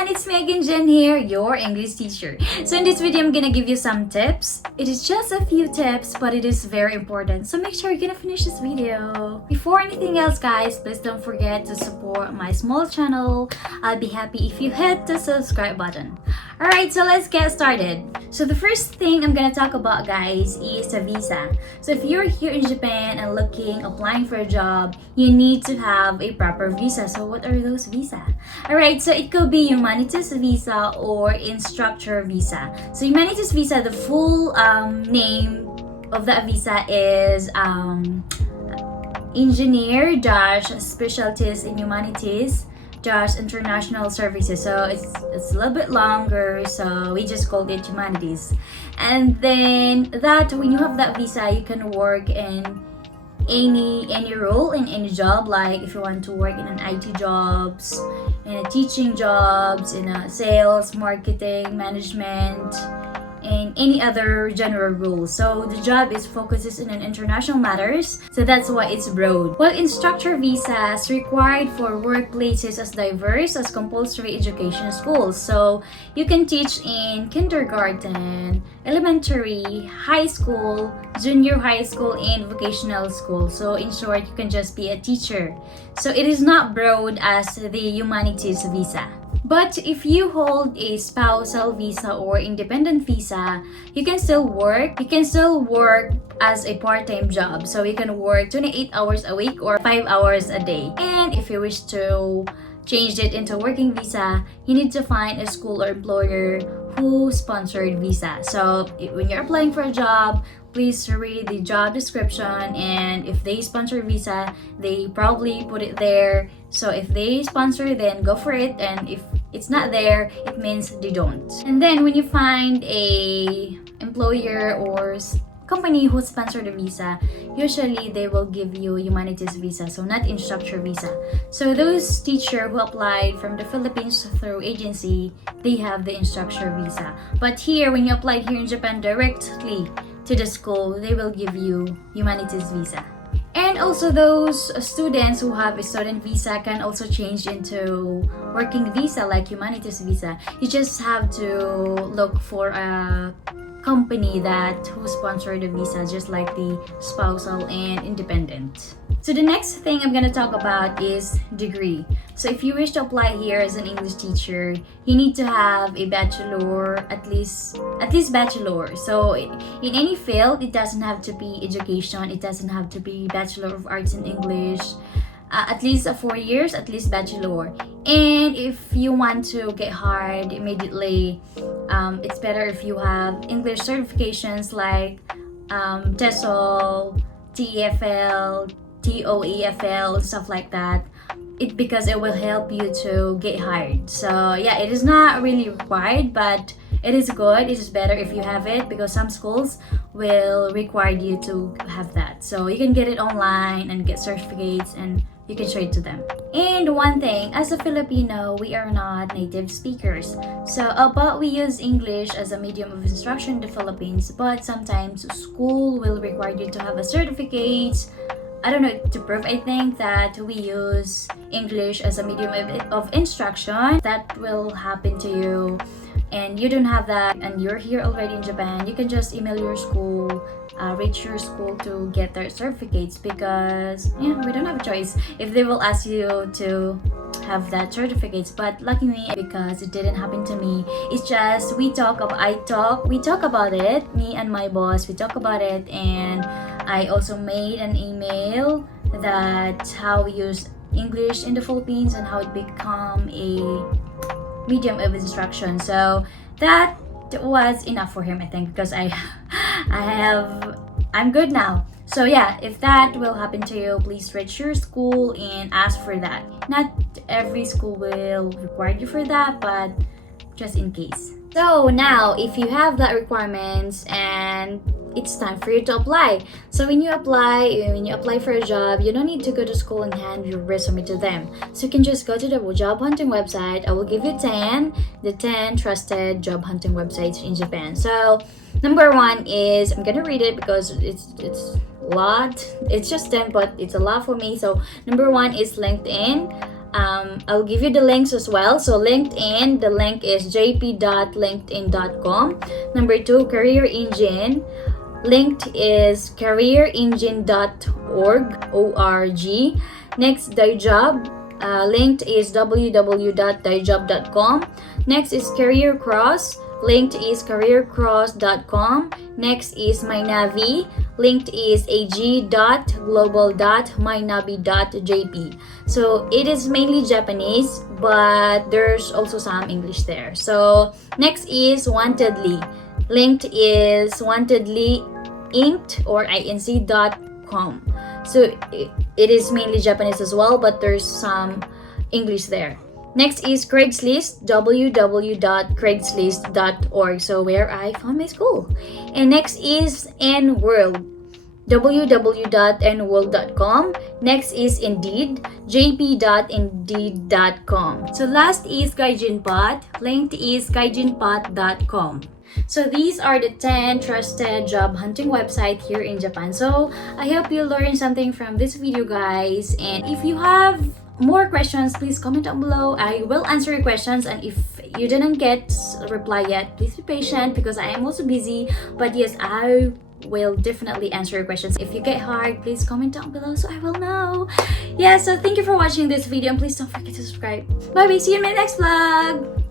everyone, it's me again, Jen here, your English teacher. So in this video, I'm gonna give you some tips. It is just a few tips, but it is very important. So make sure you're gonna finish this video. Before anything else, guys, please don't forget to support my small channel. I'll be happy if you hit the subscribe button. Alright, so let's get started. So the first thing I'm gonna talk about, guys, is a visa. So if you're here in Japan and applying for a job, you need to have a proper visa. So what are those visa? Alright, so it could be Humanities Visa or Instructor Visa. So Humanities Visa, the full name of that visa is Engineer Dash Specialties in Humanities Dash International Services. So it's a little bit longer, so we just called it Humanities. And then when you have that visa, you can work in any role in any job, like if you want to work in an IT jobs, in a teaching jobs, in a sales, marketing, management, and any other general role. So the job focuses in international matters, so that's why it's broad. While instructor visas required for workplaces as diverse as compulsory education schools. So you can teach in kindergarten, elementary, high school, junior high school, and vocational school. So in short, you can just be a teacher. So it is not broad as the humanities visa. But if you hold a spousal visa or independent visa, you can still work. You can still work as a part-time job. So you can work 28 hours a week or 5 hours a day. And if you wish to change it into working visa, you need to find a school or employer who sponsored visa. So when you're applying for a job, please read the job description, and if they sponsor visa, they probably put it there. So if they sponsor, then go for it, and if it's not there, it means they don't. And then when you find a employer or company who sponsor the visa, usually they will give you humanities visa, so not instructor visa. So those teacher who applied from the Philippines through agency, they have the instructor visa. But here, when you apply here in Japan directly to the school, they will give you humanities visa. And also those students who have a student visa can also change into working visa like humanities visa. You just have to look for a company who sponsored the visa, just like the spousal and independent. So the next thing I'm gonna talk about is degree. So if you wish to apply here as an English teacher, you need to have a bachelor, at least bachelor. So in any field, it doesn't have to be education, it doesn't have to be Bachelor of Arts in English. At least 4 years, at least bachelor. And if you want to get hired immediately, it's better if you have English certifications like TESOL, TEFL, TOEFL, stuff like that. Because it will help you to get hired. So yeah, it is not really required, but it is good. It is better if you have it, because some schools will require you to have that. So you can get it online and get certificates, and you can show it to them. And one thing, as a Filipino, we are not native speakers. But we use English as a medium of instruction in the Philippines, but sometimes school will require you to have a certificate, I don't know, to prove, I think, that we use English as a medium of instruction. That will happen to you, and you don't have that, and you're here already in Japan. You can just email your school, reach your school to get their certificates, because we don't have a choice if they will ask you to have that certificates. But luckily, because it didn't happen to me, it's just we talk about it, me and my boss, we talk about it, and I also made an email that how we use English in the Philippines and how it become a medium of instruction. So that was enough for him, I think, because I'm good now. So yeah, if that will happen to you, please reach your school and ask for that. Not every school will require you for that, but just in case. So now, if you have that requirements, and it's time for you to apply. So when you apply for a job, you don't need to go to school and hand your resume to them. So you can just go to the job hunting website. I will give you the 10 trusted job hunting websites in Japan. So number 1 is, I'm gonna read it because it's a lot. It's just 10, but it's a lot for me. So number 1 is LinkedIn. I'll give you the links as well. So LinkedIn, the link is jp.linkedin.com. Number 2, Career Engine. Linked is careerengine.org. Next, Dijob. Linked is www.dijob.com. Next is Career Cross. Linked is careercross.com. Next is MyNavi. Linked is ag.global.mynavi.jp. So it is mainly Japanese, but there's also some English there. So next is Wantedly. Linked is Wantedly inked or inc.com. So it is mainly Japanese as well, but there's some English there. Next is Craigslist, www.craigslist.org, so where I found my school. And next is nworld, www.nworld.com. Next is Indeed, jp.indeed.com. So last is Gaijinpot, linked is gaijinpot.com. So these are the 10 trusted job hunting website here in Japan. So I hope you learned something from this video, guys. And if you have more questions, please comment down below. I will answer your questions, and if you didn't get a reply yet, please be patient because I am also busy. But yes, I will definitely answer your questions. If you get hard, please comment down below so I will know. Yeah, so thank you for watching this video, and please don't forget to subscribe. Bye bye, see you in my next vlog.